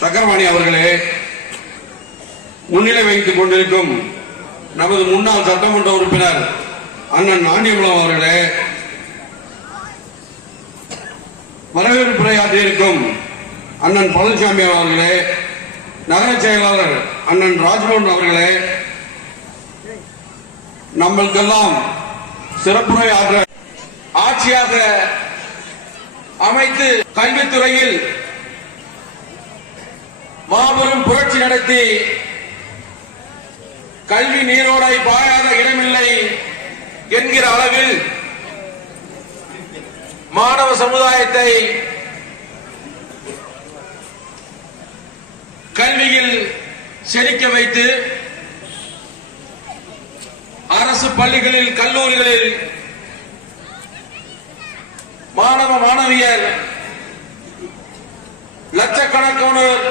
சக்கரபாணி அவர்களே முன்னிலை வைத்துக் கொண்டிருக்கும் நமது முன்னாள் சட்டமன்ற உறுப்பினர் அண்ணன் நாண்டியகுளம் அவர்களே வரவேற்புரையாற்றியிருக்கும் அண்ணன் பழனிசாமி அவர்களே நகர செயலாளர் அண்ணன் ராஜ்மோகன் அவர்களே நம்மளுக்கெல்லாம் சிறப்புரை ஆற்ற ஆட்சியாக அமைத்து கல்வித்துறையில் புரட்சி நடத்தி கல்வி நீரோடை பாயாத இடமில்லை என்கிற அளவில் மாணவ சமுதாயத்தை கல்வியில் செழிக்க வைத்து அரசு பள்ளிகளில் கல்லூரிகளில் மாணவ மாணவியர் லட்சக்கணக்கானோர்